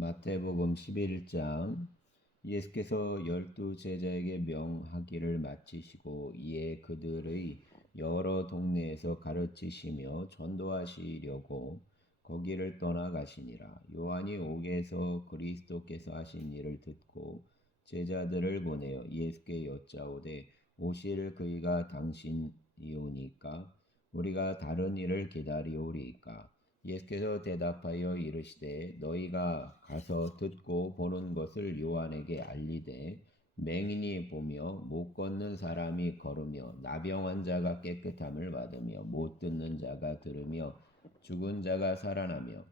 마태복음 11장. 예수께서 12 제자에게 명하기를 마치시고 이에 그들의 여러 동네에서 가르치시며 전도하시려고 거기를 떠나가시니라. 요한이 옥에서 그리스도께서 하신 일을 듣고 제자들을 보내어 예수께 여짜오되 오실 그이가 당신이오니까 우리가 다른 일을 기다리오리이까. 예수께서 대답하여 이르시되 너희가 가서 듣고 보는 것을 요한에게 알리되 맹인이 보며 못 걷는 사람이 걸으며 나병 환자가 깨끗함을 받으며 못 듣는 자가 들으며 죽은 자가 살아나며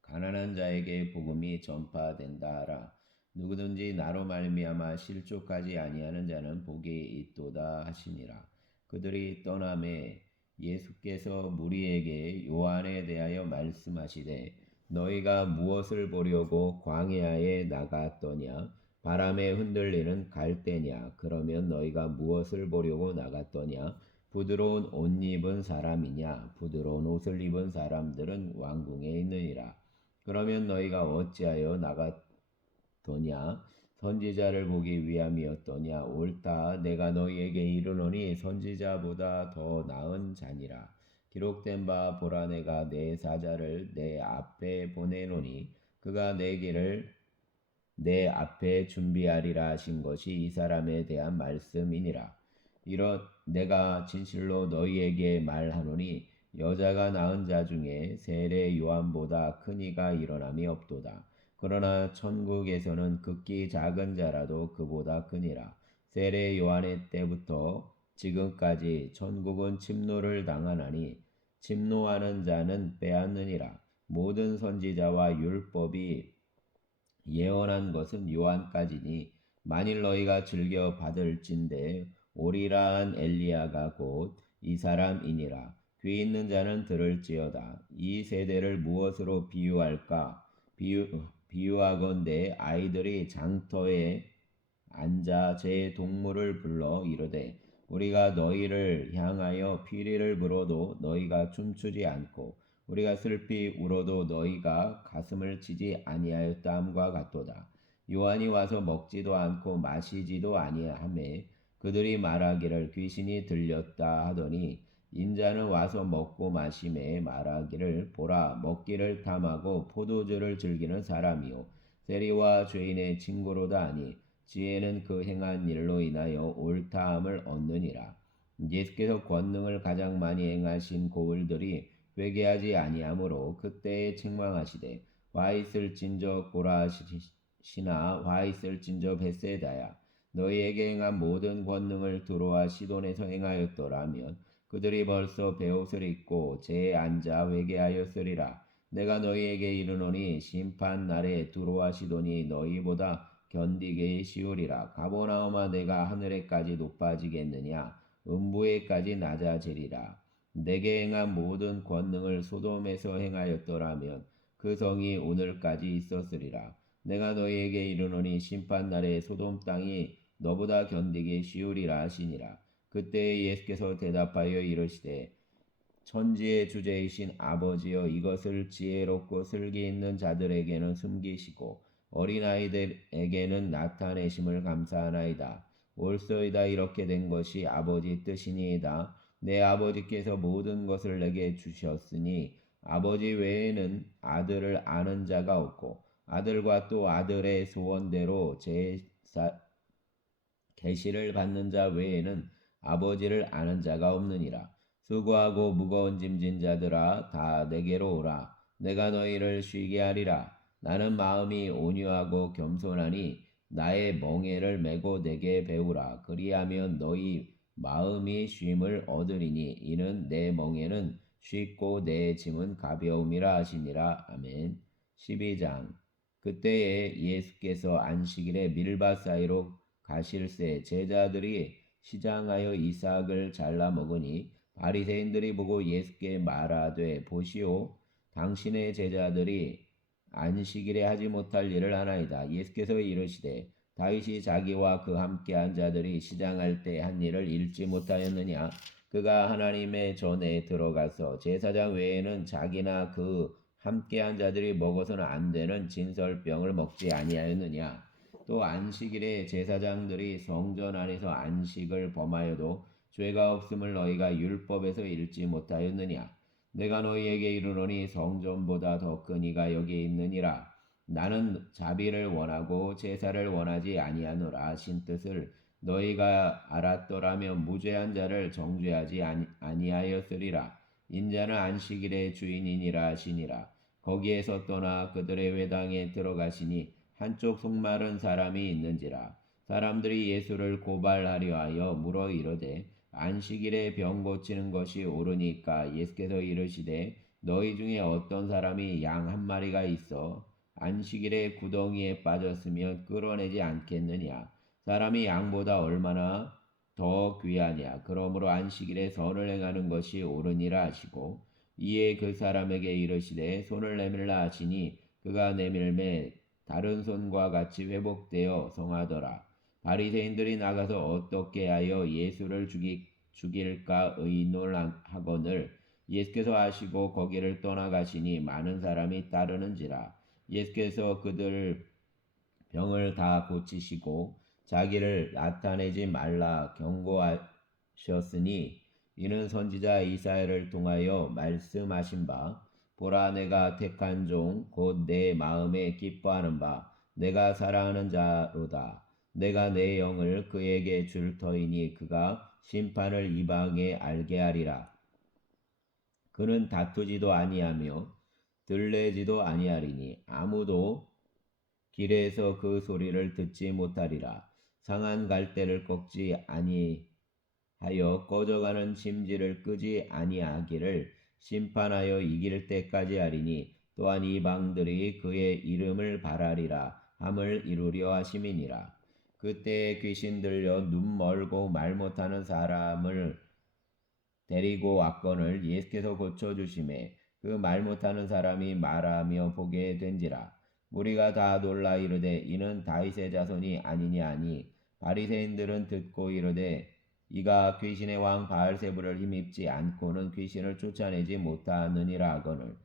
가난한 자에게 복음이 전파된다 하라. 누구든지 나로 말미암아 실족하지 아니하는 자는 복이 있도다 하시니라. 그들이 떠나매 예수께서 무리에게 요한에 대하여 말씀하시되 너희가 무엇을 보려고 광야에 나갔더냐? 바람에 흔들리는 갈대냐? 그러면 너희가 무엇을 보려고 나갔더냐? 부드러운 옷 입은 사람이냐? 부드러운 옷을 입은 사람들은 왕궁에 있느니라. 그러면 너희가 어찌하여 나갔더냐? 선지자를 보기 위함이었더냐? 옳다. 내가 너희에게 이르노니 선지자보다 더 나은 자니라. 기록된 바 보라 내가 내 사자를 내 앞에 보내노니 그가 내 길을 내 앞에 준비하리라 하신 것이 이 사람에 대한 말씀이니라. 이런 내가 진실로 너희에게 말하노니 여자가 낳은 자 중에 세례 요한보다 큰 이가 일어남이 없도다. 그러나 천국에서는 극히 작은 자라도 그보다 크니라. 세례 요한의 때부터 지금까지 천국은 침노를 당하나니 침노하는 자는 빼앗느니라. 모든 선지자와 율법이 예언한 것은 요한까지니 만일 너희가 즐겨 받을진대 오리라 한 엘리야가 곧 이 사람이니라. 귀 있는 자는 들을지어다. 이 세대를 무엇으로 비유할까? 비유하건대 아이들이 장터에 앉아 제 동물을 불러 이르되 우리가 너희를 향하여 피리를 불어도 너희가 춤추지 않고 우리가 슬피 울어도 너희가 가슴을 치지 아니하였다 함과 같도다. 요한이 와서 먹지도 않고 마시지도 아니하매 그들이 말하기를 귀신이 들렸다 하더니 인자는 와서 먹고 마시매 말하기를 보라 먹기를 탐하고 포도주를 즐기는 사람이요 세리와 죄인의 친구로다 하니 지혜는 그 행한 일로 인하여 옳다함을 얻느니라. 예수께서 권능을 가장 많이 행하신 고을들이 회개하지 아니하므로 그때에 책망하시되 화 있을진저 고라시나 화 있을진저 벳세다야. 너희에게 행한 모든 권능을 두로와 시돈에서 행하였더라면 그들이 벌써 베옷을 입고 재에 앉아 회개하였으리라. 내가 너희에게 이르노니 심판 날에 두로와 시돈이 너희보다 견디게 쉬우리라. 가버나움아 내가 하늘에까지 높아지겠느냐? 음부에까지 낮아지리라. 내게 행한 모든 권능을 소돔에서 행하였더라면 그 성이 오늘까지 있었으리라. 내가 너희에게 이르노니 심판날에 소돔 땅이 너보다 견디기 쉬우리라 하시니라. 그때에 예수께서 대답하여 이르시되 천지의 주제이신 아버지여 이것을 지혜롭고 슬기 있는 자들에게는 숨기시고 어린아이들에게는 나타내심을 감사하나이다. 옳소이다. 이렇게 된 것이 아버지 뜻이니이다. 내 아버지께서 모든 것을 내게 주셨으니 아버지 외에는 아들을 아는 자가 없고 아들과 또 아들의 소원대로 계시를 받는 자 외에는 아버지를 아는 자가 없느니라. 수고하고 무거운 짐진 자들아 다 내게로 오라. 내가 너희를 쉬게 하리라. 나는 마음이 온유하고 겸손하니 나의 멍에를 메고 내게 배우라. 그리하면 너희 마음이 쉼을 얻으리니 이는 내 멍에는 쉽고 내 짐은 가벼움이라 하시니라. 아멘. 12장. 그때에 예수께서 안식일에 밀밭 사이로 가실새 제자들이 시장하여 이삭을 잘라 먹으니 바리새인들이 보고 예수께 말하되 보시오 당신의 제자들이 안식일에 하지 못할 일을 하나이다. 예수께서 이르시되 다윗이 자기와 그 함께한 자들이 시장할 때 한 일을 잃지 못하였느냐? 그가 하나님의 전에 들어가서 제사장 외에는 자기나 그 함께한 자들이 먹어서는 안 되는 진설병을 먹지 아니하였느냐? 또 안식일에 제사장들이 성전 안에서 안식을 범하여도 죄가 없음을 너희가 율법에서 읽지 못하였느냐? 내가 너희에게 이르노니 성전보다 더 큰 이가 여기 있느니라. 나는 자비를 원하고 제사를 원하지 아니하노라 하신 뜻을 너희가 알았더라면 무죄한 자를 정죄하지 아니하였으리라. 인자는 안식일의 주인이니라 하시니라. 거기에서 떠나 그들의 회당에 들어가시니 한쪽 속마른 사람이 있는지라. 사람들이 예수를 고발하려 하여 물어 이르되 안식일에 병 고치는 것이 옳으니까 예수께서 이르시되 너희 중에 어떤 사람이 양 한 마리가 있어 안식일에 구덩이에 빠졌으면 끌어내지 않겠느냐. 사람이 양보다 얼마나 더 귀하냐. 그러므로 안식일에 선을 행하는 것이 옳으니라 하시고 이에 그 사람에게 이르시되 손을 내밀라 하시니 그가 내밀매 다른 손과 같이 회복되어 성하더라. 바리새인들이 나가서 어떻게 하여 예수를 죽일까 의논하거늘 예수께서 하시고 거기를 떠나가시니 많은 사람이 따르는지라. 예수께서 그들 병을 다 고치시고 자기를 나타내지 말라 경고하셨으니 이는 선지자 이사야를 통하여 말씀하신 바 보라 내가 택한 종 곧 내 마음에 기뻐하는 바 내가 사랑하는 자로다. 내가 내 영을 그에게 줄 터이니 그가 심판을 이방에 알게 하리라. 그는 다투지도 아니하며 들레지도 아니하리니 아무도 길에서 그 소리를 듣지 못하리라. 상한 갈대를 꺾지 아니하여 꺼져가는 심지를 끄지 아니하기를 심판하여 이길 때까지 하리니 또한 이방들이 그의 이름을 바라리라 함을 이루려 하심이니라. 그때에 귀신 들려 눈 멀고 말 못하는 사람을 데리고 왔거늘 예수께서 고쳐주심에 그 말 못하는 사람이 말하며 보게 된지라. 무리가 다 놀라 이르되 이는 다윗의 자손이 아니냐 하니 바리새인들은 듣고 이르되 이가 귀신의 왕 바알세불을 힘입지 않고는 귀신을 쫓아내지 못하느니라 하거늘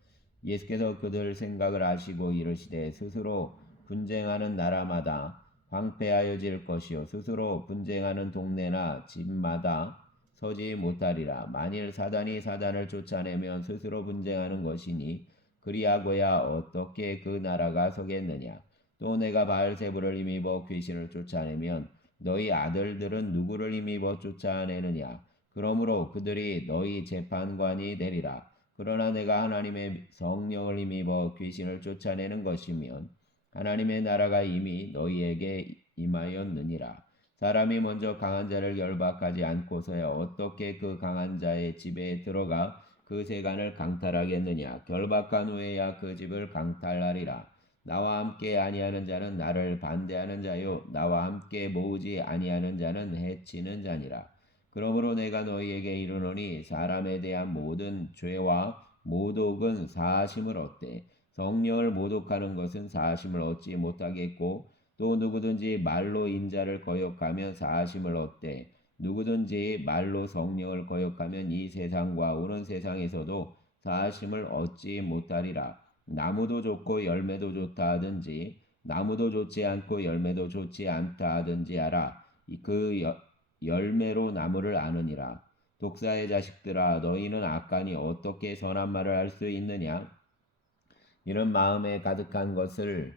예수께서 그들 생각을 아시고 이르시되 스스로 분쟁하는 나라마다 황폐하여질 것이요 스스로 분쟁하는 동네나 집마다 서지 못하리라. 만일 사단이 사단을 쫓아내면 스스로 분쟁하는 것이니 그리하고야 어떻게 그 나라가 서겠느냐. 또 내가 바알세불을 힘입어 귀신을 쫓아내면 너희 아들들은 누구를 힘입어 쫓아내느냐. 그러므로 그들이 너희 재판관이 되리라. 그러나 내가 하나님의 성령을 힘입어 귀신을 쫓아내는 것이면 하나님의 나라가 이미 너희에게 임하였느니라. 사람이 먼저 강한 자를 결박하지 않고서야 어떻게 그 강한 자의 집에 들어가 그 세간을 강탈하겠느냐. 결박한 후에야 그 집을 강탈하리라. 나와 함께 아니하는 자는 나를 반대하는 자요 나와 함께 모으지 아니하는 자는 해치는 자니라. 그러므로 내가 너희에게 이르노니 사람에 대한 모든 죄와 모독은 사하심을 얻되 성령을 모독하는 것은 사하심을 얻지 못하겠고 또 누구든지 말로 인자를 거역하면 사하심을 얻되 누구든지 말로 성령을 거역하면 이 세상과 오는 세상에서도 사하심을 얻지 못하리라. 나무도 좋고 열매도 좋다 하든지 나무도 좋지 않고 열매도 좋지 않다 하든지 알아. 그 열매로 나무를 아느니라. 독사의 자식들아 너희는 악하니 어떻게 선한 말을 할 수 있느냐. 이런 마음에 가득한 것을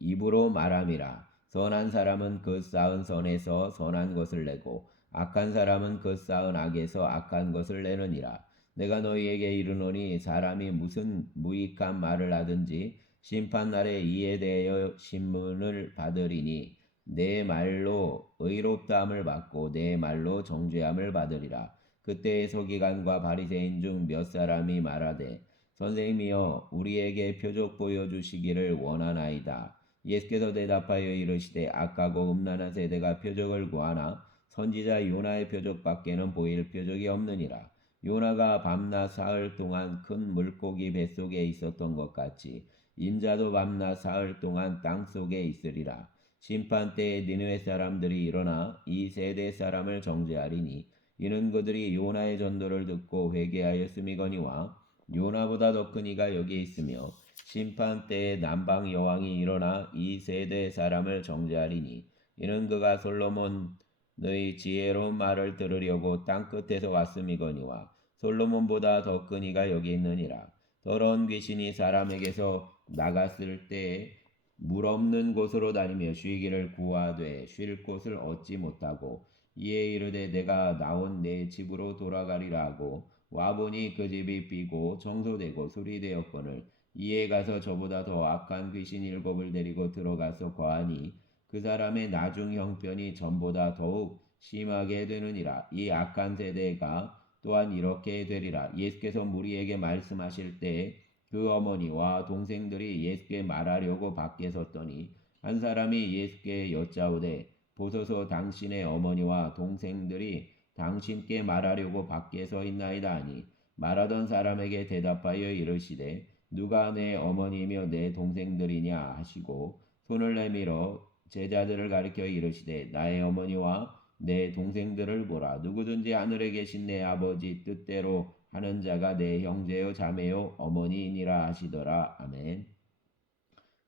입으로 말함이라. 선한 사람은 그 쌓은 선에서 선한 것을 내고 악한 사람은 그 쌓은 악에서 악한 것을 내느니라. 내가 너희에게 이르노니 사람이 무슨 무익한 말을 하든지 심판날에 이에 대하여 신문을 받으리니 내 말로 의롭다함을 받고 내 말로 정죄함을 받으리라. 그때에 서기관과 바리새인 중 몇 사람이 말하되 선생님이여 우리에게 표적 보여주시기를 원하나이다. 예수께서 대답하여 이르시되 악하고 음란한 세대가 표적을 구하나 선지자 요나의 표적밖에는 보일 표적이 없느니라. 요나가 밤낮 사흘 동안 큰 물고기 뱃속에 있었던 것 같이 인자도 밤낮 사흘 동안 땅속에 있으리라. 심판 때에 니느웨 사람들이 일어나 이 세대 사람을 정죄하리니 이는 그들이 요나의 전도를 듣고 회개하였음이거니와 요나보다 더 큰 이가 여기 있으며 심판 때에 남방 여왕이 일어나 이 세대 사람을 정죄하리니 이는 그가 솔로몬의 지혜로운 말을 들으려고 땅 끝에서 왔음이거니와 솔로몬보다 더 큰 이가 여기 있느니라. 더러운 귀신이 사람에게서 나갔을 때에 물 없는 곳으로 다니며 쉬기를 구하되 쉴 곳을 얻지 못하고 이에 이르되 내가 나온 내 집으로 돌아가리라 하고 와보니 그 집이 비고 청소되고 수리되었거늘 이에 가서 저보다 더 악한 귀신 7을 데리고 들어가서 거하니 그 사람의 나중 형편이 전보다 더욱 심하게 되느니라. 이 악한 세대가 또한 이렇게 되리라. 예수께서 무리에게 말씀하실 때에 그 어머니와 동생들이 예수께 말하려고 밖에 섰더니 한 사람이 예수께 여짜오되 보소서 당신의 어머니와 동생들이 당신께 말하려고 밖에 서 있나이다 하니 말하던 사람에게 대답하여 이르시되 누가 내 어머니며 내 동생들이냐 하시고 손을 내밀어 제자들을 가리켜 이르시되 나의 어머니와 내 동생들을 보라. 누구든지 하늘에 계신 내 아버지 뜻대로 하는 자가 내 형제요 자매요 어머니이니라 하시더라. 아멘.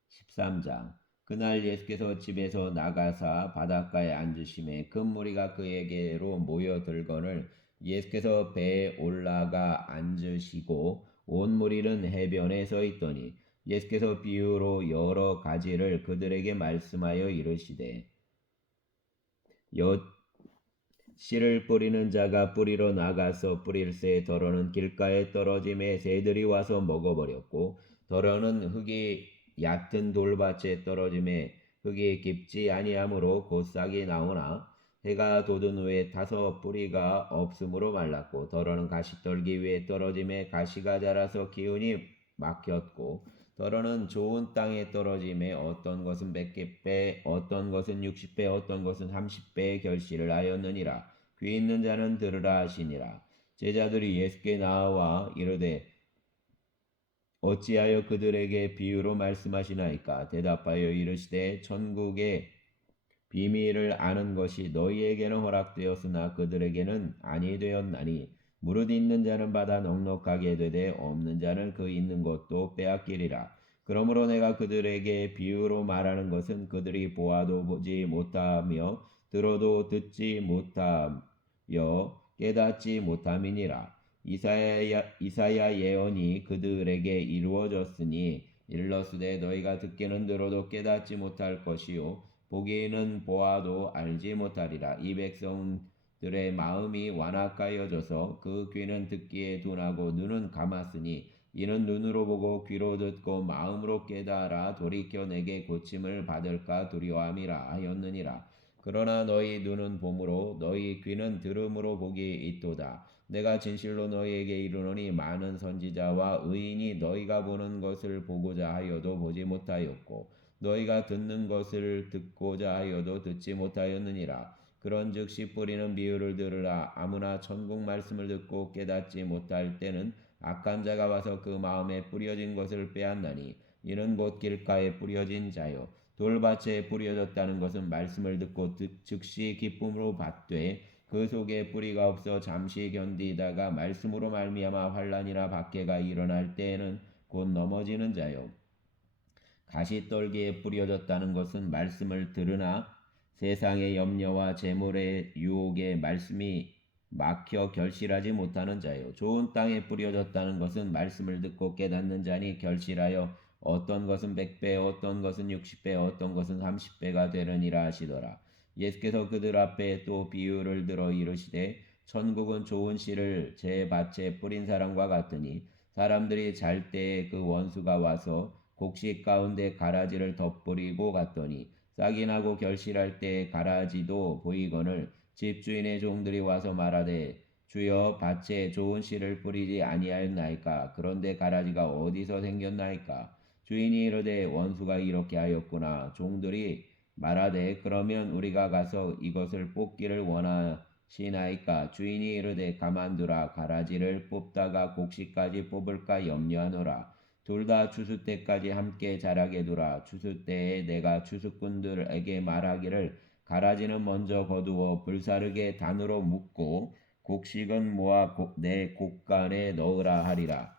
13장. 그날 예수께서 집에서 나가사 바닷가에 앉으심에 큰 무리가 그에게로 모여들거늘 예수께서 배에 올라가 앉으시고 온 무리는 해변에 서 있더니 예수께서 비유로 여러 가지를 그들에게 말씀하여 이르시되 씨를 뿌리는 자가 뿌리러 나가서 뿌릴새 더러는 길가에 떨어짐에 새들이 와서 먹어버렸고 더러는 흙이 얕은 돌밭에 떨어짐에 흙이 깊지 아니하므로 곧 싹이 나오나 해가 돋은 후에 타서 뿌리가 없으므로 말랐고 더러는 가시떨기 위에 떨어짐에 가시가 자라서 기운이 막혔고 더러는 좋은 땅에 떨어짐에 어떤 것은 100배 어떤 것은 60배 어떤 것은 30배의 결실을 하였느니라. 귀 있는 자는 들으라 하시니라. 제자들이 예수께 나와 이르되 어찌하여 그들에게 비유로 말씀하시나이까. 대답하여 이르시되 천국의 비밀을 아는 것이 너희에게는 허락되었으나 그들에게는 아니 되었나니 무릇 있는 자는 받아 넉넉하게 되되 없는 자는 그 있는 것도 빼앗기리라. 그러므로 내가 그들에게 비유로 말하는 것은 그들이 보아도 보지 못하며 들어도 듣지 못하며 깨닫지 못함이니라. 이사야 예언이 그들에게 이루어졌으니 일러스되 너희가 듣기는 들어도 깨닫지 못할 것이요 보기에는 보아도 알지 못하리라. 이 백성들의 마음이 완악하여져서 그 귀는 듣기에 둔하고 눈은 감았으니 이는 눈으로 보고 귀로 듣고 마음으로 깨달아 돌이켜 내게 고침을 받을까 두려움이라 하였느니라. 그러나 너희 눈은 봄으로 너희 귀는 들음으로 복이 있도다. 내가 진실로 너희에게 이르노니 많은 선지자와 의인이 너희가 보는 것을 보고자 하여도 보지 못하였고 너희가 듣는 것을 듣고자 하여도 듣지 못하였느니라. 그런즉 씨 뿌리는 비유를 들으라. 아무나 천국 말씀을 듣고 깨닫지 못할 때는 악한 자가 와서 그 마음에 뿌려진 것을 빼앗나니 이는 곧 길가에 뿌려진 자요 돌밭에 뿌려졌다는 것은 말씀을 듣고 즉시 기쁨으로 받되 그 속에 뿌리가 없어 잠시 견디다가 말씀으로 말미암아 환난이나 박해가 일어날 때에는 곧 넘어지는 자요 가시떨기에 뿌려졌다는 것은 말씀을 들으나 세상의 염려와 재물의 유혹에 말씀이 막혀 결실하지 못하는 자요. 좋은 땅에 뿌려졌다는 것은 말씀을 듣고 깨닫는 자니 결실하여 어떤 것은 100배, 어떤 것은 60배, 어떤 것은 30배가 되느니라 하시더라. 예수께서 그들 앞에 또 비유를 들어 이르시되 천국은 좋은 씨를 제 밭에 뿌린 사람과 같으니 사람들이 잘 때에 그 원수가 와서 곡식 가운데 가라지를 덧뿌리고 갔더니 싹이 나고 결실할 때에 가라지도 보이거늘 집주인의 종들이 와서 말하되 주여 밭에 좋은 씨를 뿌리지 아니하였나이까. 그런데 가라지가 어디서 생겼나이까. 주인이 이르되 원수가 이렇게 하였구나. 종들이 말하되 그러면 우리가 가서 이것을 뽑기를 원하시나이까. 주인이 이르되 가만두라. 가라지를 뽑다가 곡식까지 뽑을까 염려하노라. 둘 다 추수 때까지 함께 자라게 두라. 추수 때에 내가 추수꾼들에게 말하기를 가라지는 먼저 거두어 불사르게 단으로 묶고 곡식은 모아 내 곡간에 넣으라 하리라.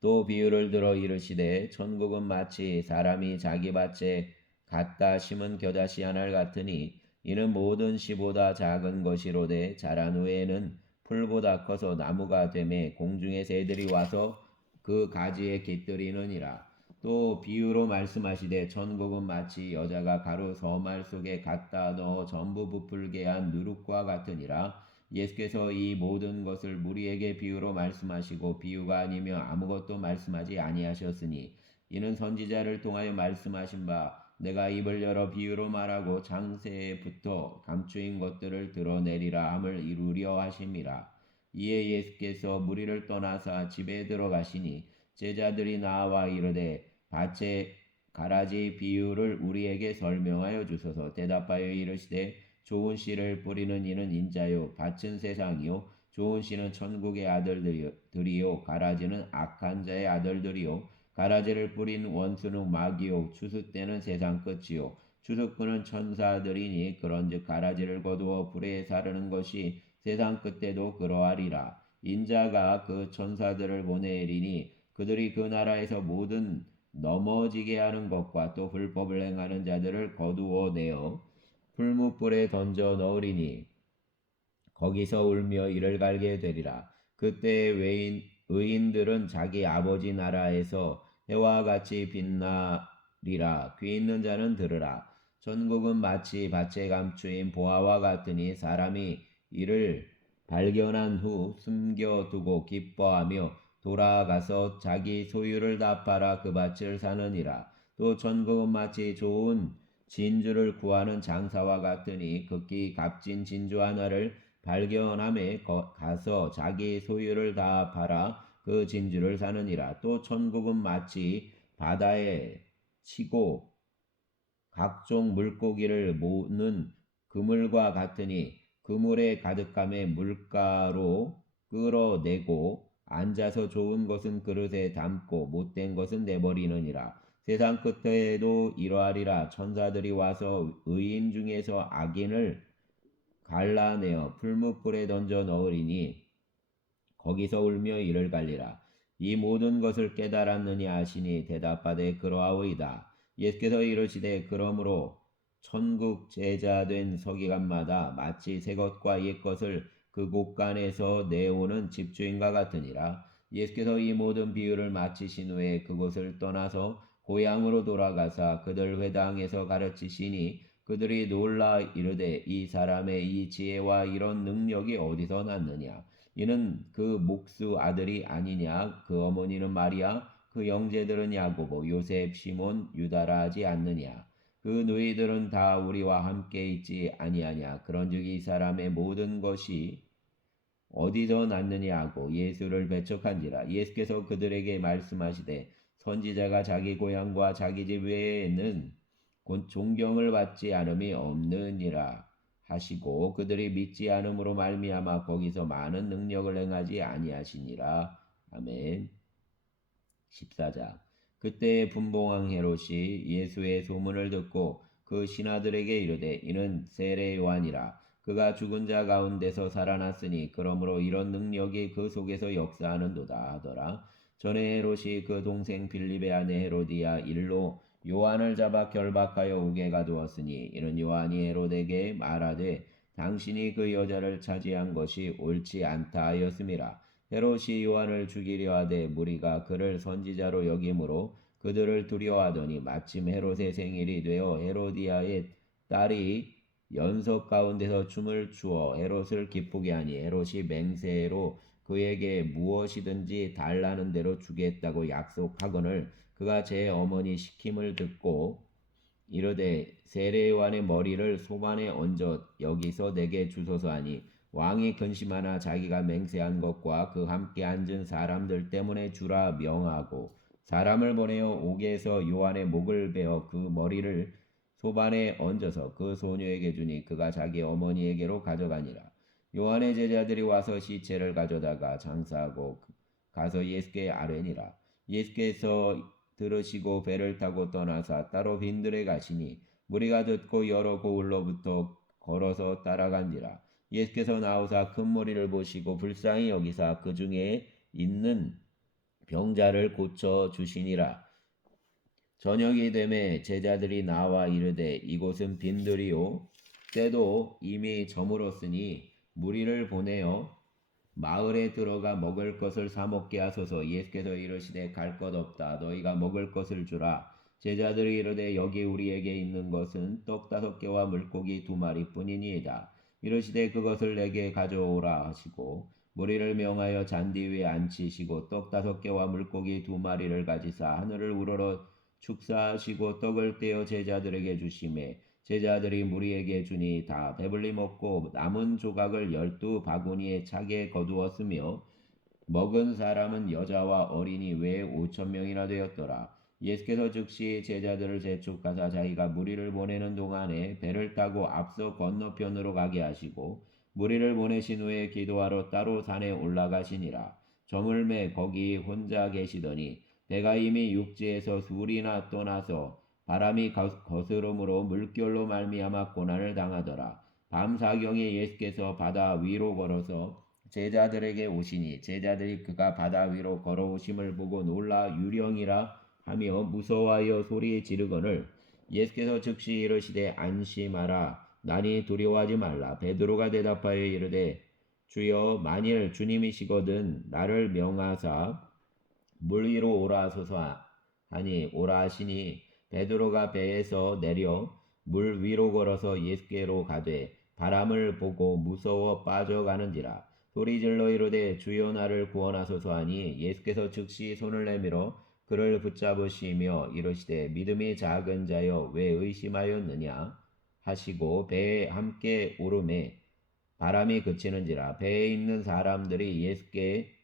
또 비유를 들어 이르시되 천국은 마치 사람이 자기 밭에 갖다 심은 겨자씨 하나를 같으니 이는 모든 씨보다 작은 것이로되 자란 후에는 풀보다 커서 나무가 되매 공중의 새들이 와서 그 가지에 깃들이느니라. 또 비유로 말씀하시되 천국은 마치 여자가 가루 서말 속에 갖다 넣어 전부 부풀게 한 누룩과 같으니라. 예수께서 이 모든 것을 무리에게 비유로 말씀하시고 비유가 아니며 아무것도 말씀하지 아니하셨으니 이는 선지자를 통하여 말씀하신 바 내가 입을 열어 비유로 말하고 장세부터 감추인 것들을 드러내리라 함을 이루려 하심이라. 이에 예수께서 무리를 떠나사 집에 들어가시니 제자들이 나와 이르되 밭에 가라지 비유를 우리에게 설명하여 주소서. 대답하여 이르시되 좋은 씨를 뿌리는 이는 인자요 밭은 세상이요 좋은 씨는 천국의 아들들이요 가라지는 악한 자의 아들들이요 가라지를 뿌린 원수는 마귀요 추수 때는 세상 끝이요 추수꾼은 천사들이니 그런즉 가라지를 거두어 불에 사르는 것이 세상 끝때도 그러하리라. 인자가 그 천사들을 보내리니 그들이 그 나라에서 모든 넘어지게 하는 것과 또 불법을 행하는 자들을 거두어 내어 풀무불에 던져 넣으리니 거기서 울며 이를 갈게 되리라. 그때 의인들은 자기 아버지 나라에서 해와 같이 빛나리라. 귀 있는 자는 들으라. 천국은 마치 밭에 감추인 보화와 같으니 사람이 이를 발견한 후 숨겨두고 기뻐하며 돌아가서 자기 소유를 다 팔아 그 밭을 사느니라. 또 천국은 마치 좋은 진주를 구하는 장사와 같으니 극히 값진 진주 하나를 발견함에 가서 자기 소유를 다 팔아 그 진주를 사느니라. 또 천국은 마치 바다에 치고 각종 물고기를 모는 그물과 같으니 그물에 가득함에 물가로 끌어내고 앉아서 좋은 것은 그릇에 담고 못된 것은 내버리느니라. 세상 끝에도 이러하리라. 천사들이 와서 의인 중에서 악인을 갈라내어 풀무불에 던져 넣으리니 거기서 울며 이를 갈리라. 이 모든 것을 깨달았느냐 하시니 대답하되 그러하오이다. 예수께서 이르시되 그러므로 천국 제자된 서기관마다 마치 새 것과 옛 것을 그 곳간에서 내오는 집주인과 같으니라. 예수께서 이 모든 비유를 마치신 후에 그곳을 떠나서 고향으로 돌아가사 그들 회당에서 가르치시니 그들이 놀라 이르되 이 사람의 이 지혜와 이런 능력이 어디서 났느냐. 이는 그 목수 아들이 아니냐. 그 어머니는 마리아, 그 형제들은 야고보, 요셉, 시몬, 유다라 하지 않느냐. 그 너희들은 다 우리와 함께 있지 아니하냐. 그런즉 이 사람의 모든 것이 어디서 났느냐 하고 예수를 배척한지라. 예수께서 그들에게 말씀하시되 선지자가 자기 고향과 자기 집 외에는 곧 존경을 받지 않음이 없느니라 하시고 그들이 믿지 않음으로 말미암아 거기서 많은 능력을 행하지 아니하시니라. 아멘. 14장. 그때 분봉왕 헤롯이 예수의 소문을 듣고 그 신하들에게 이르되 이는 세례 요한이라. 그가 죽은 자 가운데서 살아났으니 그러므로 이런 능력이 그 속에서 역사하는도다 하더라. 전에 헤롯이 그 동생 빌립의 아내 헤로디아 일로 요한을 잡아 결박하여 옥에 가두었으니 이는 요한이 헤롯에게 말하되 당신이 그 여자를 차지한 것이 옳지 않다 하였음이라. 헤롯이 요한을 죽이려 하되 무리가 그를 선지자로 여김으로 그들을 두려워하더니 마침 헤롯의 생일이 되어 헤로디아의 딸이 연석 가운데서 춤을 추어 헤롯을 기쁘게 하니 헤롯이 맹세로 그에게 무엇이든지 달라는 대로 주겠다고 약속하거늘 그가 제 어머니 시킴을 듣고 이르되 세례 요한의 머리를 소반에 얹어 여기서 내게 주소서 하니 왕이 근심하나 자기가 맹세한 것과 그 함께 앉은 사람들 때문에 주라 명하고 사람을 보내어 옥에서 요한의 목을 베어 그 머리를 소반에 얹어서 그 소녀에게 주니 그가 자기 어머니에게로 가져가니라. 요한의 제자들이 와서 시체를 가져다가 장사하고 가서 예수께 아뢰니라. 예수께서 들으시고 배를 타고 떠나사 따로 빈들에 가시니 무리가 듣고 여러 고을로부터 걸어서 따라간지라. 예수께서 나오사 큰 무리를 보시고 불쌍히 여기사 그 중에 있는 병자를 고쳐 주시니라. 저녁이 되매 제자들이 나와 이르되 이곳은 빈들이요 때도 이미 저물었으니 무리를 보내어 마을에 들어가 먹을 것을 사 먹게 하소서. 예수께서 이르시되 갈 것 없다. 너희가 먹을 것을 주라. 제자들이 이르되 여기 우리에게 있는 것은 떡 5개와 물고기 2마리뿐이니이다. 이르시되 그것을 내게 가져오라 하시고 무리를 명하여 잔디 위에 앉히시고 떡 5개와 물고기 2마리를 가지사 하늘을 우러러 축사하시고 떡을 떼어 제자들에게 주시매 제자들이 무리에게 주니 다 배불리 먹고 남은 조각을 12바구니에 차게 거두었으며 먹은 사람은 여자와 어린이 외에 5,000명이나 되었더라. 예수께서 즉시 제자들을 재촉하사 자기가 무리를 보내는 동안에 배를 타고 앞서 건너편으로 가게 하시고 무리를 보내신 후에 기도하러 따로 산에 올라가시니라. 저물매 거기 혼자 계시더니 배가 이미 육지에서 술이나 떠나서 바람이 거스름으로 물결로 말미암아 고난을 당하더라. 밤사경에 예수께서 바다 위로 걸어서 제자들에게 오시니 제자들이 그가 바다 위로 걸어오심을 보고 놀라 유령이라 하며 무서워하여 소리 지르거늘 예수께서 즉시 이르시되 안심하라 나니 두려워하지 말라. 베드로가 대답하여 이르되 주여 만일 주님이시거든 나를 명하사 물 위로 오라 하소서 하니 오라 하시니 베드로가 배에서 내려 물 위로 걸어서 예수께로 가되 바람을 보고 무서워 빠져가는지라. 소리질러 이르되 주여 나를 구원하소서 하니 예수께서 즉시 손을 내밀어 그를 붙잡으시며 이르시되 믿음이 작은 자여 왜 의심하였느냐 하시고 배에 함께 오르매 바람이 그치는지라. 배에 있는 사람들이 예수께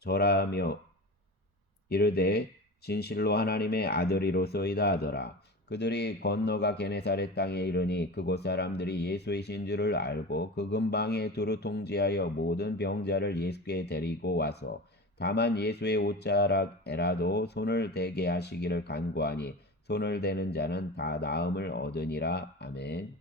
절하며 이르되 진실로 하나님의 아들이로소이다 하더라. 그들이 건너가 게네사렛 땅에 이르니 그곳 사람들이 예수이신 줄을 알고 그 근방에 두루 통지하여 모든 병자를 예수께 데리고 와서 다만 예수의 옷자락에라도 손을 대게 하시기를 간구하니 손을 대는 자는 다 나음을 얻으니라. 아멘.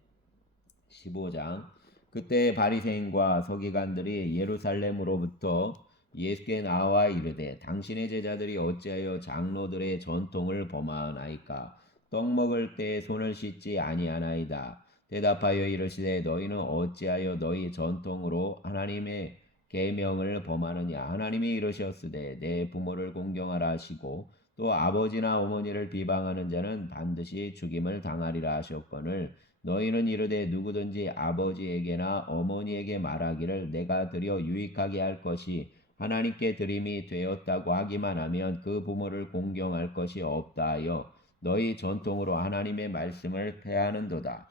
15장. 그때 바리새인과 서기관들이 예루살렘으로부터 예수께 나와 이르되 당신의 제자들이 어찌하여 장로들의 전통을 범하나이까. 떡 먹을 때 손을 씻지 아니하나이다. 대답하여 이르시되 너희는 어찌하여 너희 전통으로 하나님의 계명을 범하느냐. 하나님이 이르셨으되 내 부모를 공경하라 하시고 또 아버지나 어머니를 비방하는 자는 반드시 죽임을 당하리라 하셨거늘 너희는 이르되 누구든지 아버지에게나 어머니에게 말하기를 내가 드려 유익하게 할 것이 하나님께 드림이 되었다고 하기만 하면 그 부모를 공경할 것이 없다 하여 너희 전통으로 하나님의 말씀을 폐하는도다.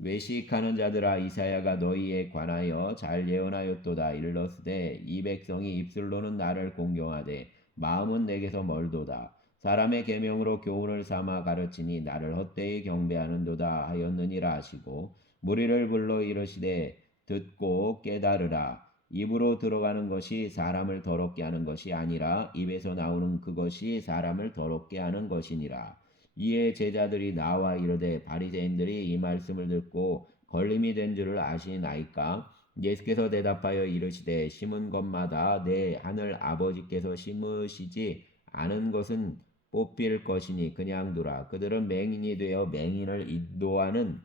외식하는 자들아 이사야가 너희에 관하여 잘 예언하였도다. 일러스되 이 백성이 입술로는 나를 공경하되 마음은 내게서 멀도다. 사람의 계명으로 교훈을 삼아 가르치니 나를 헛되이 경배하는도다 하였느니라 하시고 무리를 불러 이르시되 듣고 깨달으라. 입으로 들어가는 것이 사람을 더럽게 하는 것이 아니라 입에서 나오는 그것이 사람을 더럽게 하는 것이니라. 이에 제자들이 나와 이르되 바리새인들이 이 말씀을 듣고 걸림이 된 줄을 아시나이까. 예수께서 대답하여 이르시되 심은 것마다 내 하늘 아버지께서 심으시지 않은 것은 뽑힐 것이니 그냥 두라. 그들은 맹인이 되어 맹인을 인도하는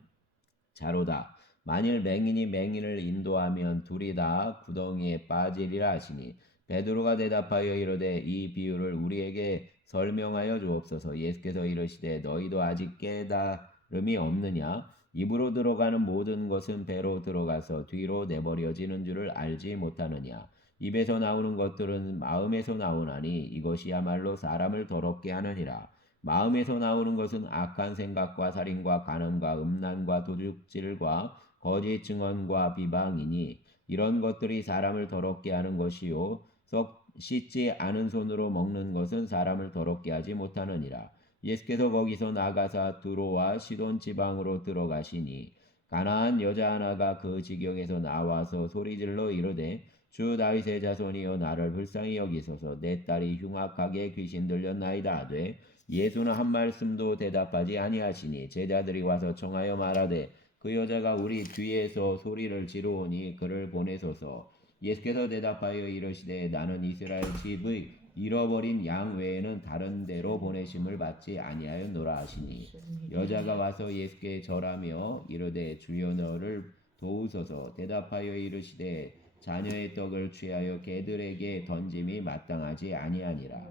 자로다. 만일 맹인이 맹인을 인도하면 둘이 다 구덩이에 빠지리라 하시니 베드로가 대답하여 이르되 이 비유를 우리에게 설명하여 주옵소서. 예수께서 이르시되 너희도 아직 깨달음이 없느냐. 입으로 들어가는 모든 것은 배로 들어가서 뒤로 내버려지는 줄을 알지 못하느냐. 입에서 나오는 것들은 마음에서 나오나니 이것이야말로 사람을 더럽게 하느니라. 마음에서 나오는 것은 악한 생각과 살인과 간음과 음란과 도둑질과 거짓 증언과 비방이니 이런 것들이 사람을 더럽게 하는 것이요 썩 씻지 않은 손으로 먹는 것은 사람을 더럽게 하지 못하느니라. 예수께서 거기서 나가사 두로와 시돈 지방으로 들어가시니 가나안 여자 하나가 그 지경에서 나와서 소리질러 이르되 주 다윗의 자손이여 나를 불쌍히 여기소서. 내 딸이 흉악하게 귀신 들렸나이다 하되 예수는 한 말씀도 대답하지 아니하시니 제자들이 와서 청하여 말하되 그 여자가 우리 뒤에서 소리를 지르오니 그를 보내소서. 예수께서 대답하여 이르시되 나는 이스라엘 집의 잃어버린 양 외에는 다른 데로 보내심을 받지 아니하였노라 하시니 여자가 와서 예수께 절하며 이르되 주여 너를 도우소서. 대답하여 이르시되 자녀의 떡을 취하여 개들에게 던짐이 마땅하지 아니하니라.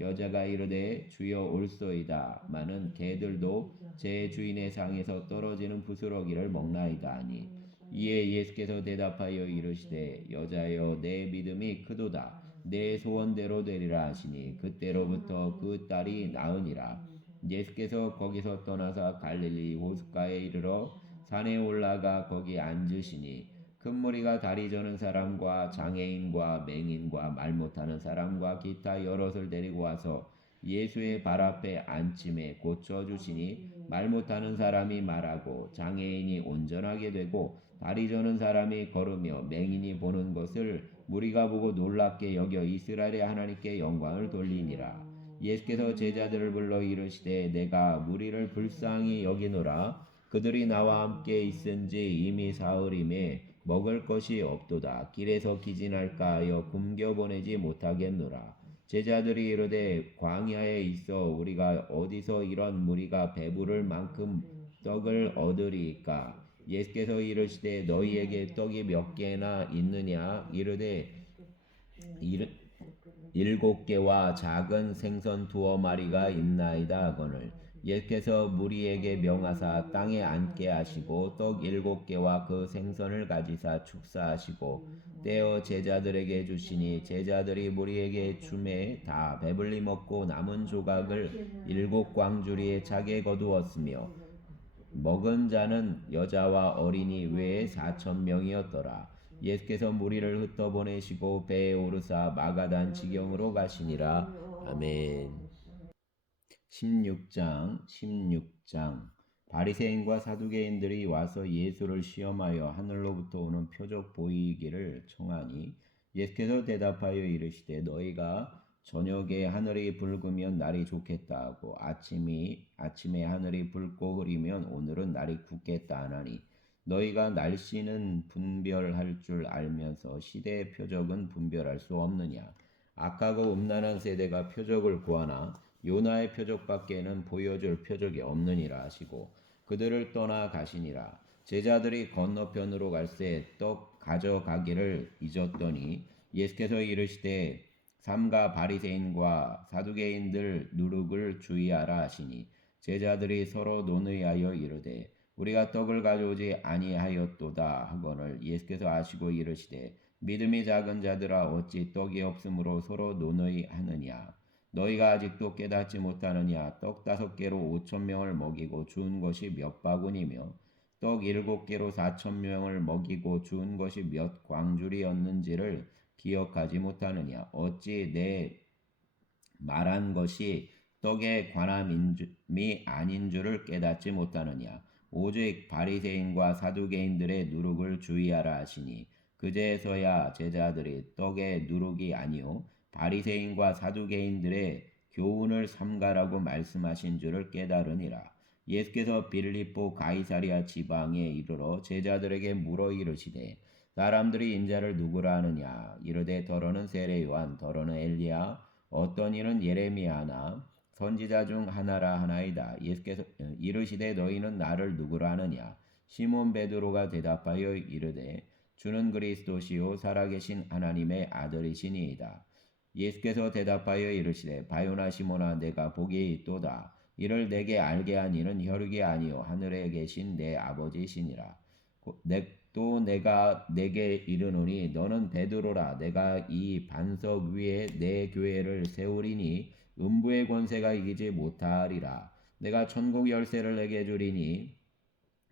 여자가 이르되 주여 올소이다. 마는 개들도 제 주인의 상에서 떨어지는 부스러기를 먹나이다 하니 이에 예수께서 대답하여 이르시되 여자여 내 믿음이 크도다. 내 소원대로 되리라 하시니 그때로부터 그 딸이 나으니라. 예수께서 거기서 떠나사 갈릴리 호숫가에 이르러 산에 올라가 거기 앉으시니 큰 무리가 다리 저는 사람과 장애인과 맹인과 말 못하는 사람과 기타 여럿을 데리고 와서 예수의 발 앞에 앉힘에 고쳐주시니 말 못하는 사람이 말하고 장애인이 온전하게 되고 다리 저는 사람이 걸으며 맹인이 보는 것을 무리가 보고 놀랍게 여겨 이스라엘의 하나님께 영광을 돌리니라. 예수께서 제자들을 불러 이르시되 내가 무리를 불쌍히 여기노라. 그들이 나와 함께 있은지 이미 사흘임에 먹을 것이 없도다. 길에서 기진할까 하여 굶겨 보내지 못하겠노라. 제자들이 이르되 광야에 있어 우리가 어디서 이런 무리가 배부를 만큼 떡을 얻으리이까. 예수께서 이르시되 너희에게 떡이 몇 개나 있느냐. 이르되 7개와 작은 생선 2마리가 있나이다 하거늘 예수께서 무리에게 명하사 땅에 앉게 하시고 떡 7개와 그 생선을 가지사 축사하시고 떼어 제자들에게 주시니 제자들이 무리에게 주매 다 배불리 먹고 남은 조각을 7광주리에 차게 거두었으며 먹은 자는 여자와 어린이 외에 4,000명이었더라. 예수께서 무리를 흩어보내시고 배에 오르사 마가단 지경으로 가시니라. 아멘. 16장 바리새인과 사두개인들이 와서 예수를 시험하여 하늘로부터 오는 표적 보이기를 청하니 예수께서 대답하여 이르시되 너희가 저녁에 하늘이 붉으면 날이 좋겠다 하고 아침에 하늘이 붉고 흐리면 오늘은 날이 굳겠다 하나니 너희가 날씨는 분별할 줄 알면서 시대의 표적은 분별할 수 없느냐. 악하고 음란한 세대가 표적을 구하나 요나의 표적밖에는 보여줄 표적이 없느니라 하시고 그들을 떠나 가시니라. 제자들이 건너편으로 갈새 떡 가져가기를 잊었더니 예수께서 이르시되 삼가 바리새인과 사두개인들 누룩을 주의하라 하시니 제자들이 서로 논의하여 이르되 우리가 떡을 가져오지 아니하였도다 하거늘 예수께서 아시고 이르시되 믿음이 작은 자들아 어찌 떡이 없으므로 서로 논의하느냐. 너희가 아직도 깨닫지 못하느냐. 떡 5개로 5,000명을 먹이고 주운 것이 몇 바구니며 떡 7개로 4,000명을 먹이고 주운 것이 몇 광주리였는지를 기억하지 못하느냐. 어찌 내 말한 것이 떡에 관함이 아닌 줄을 깨닫지 못하느냐. 오직 바리새인과 사두개인들의 누룩을 주의하라 하시니 그제서야 제자들이 떡의 누룩이 아니요 바리새인과 사두개인들의 교훈을 삼가라고 말씀하신 줄을 깨달으니라. 예수께서 빌립보 가이사랴 지방에 이르러 제자들에게 물어 이르시되 사람들이 인자를 누구라 하느냐. 이르되 더러는 세례 요한 더러는 엘리야 어떤 이는 예레미야 하나 선지자 중 하나라 하나이다. 예수께서 이르시되 너희는 나를 누구라 하느냐. 시몬 베드로가 대답하여 이르되 주는 그리스도시요 살아계신 하나님의 아들이시니이다. 예수께서 대답하여 이르시되 바요나 시몬아 내가 복이 있도다. 이를 내게 알게 한 이는 혈육이 아니요 하늘에 계신 내 아버지시니라. 또 내가 내게 이르노니 너는 베드로라. 내가 이 반석 위에 내 교회를 세우리니 음부의 권세가 이기지 못하리라. 내가 천국 열쇠를 내게 주리니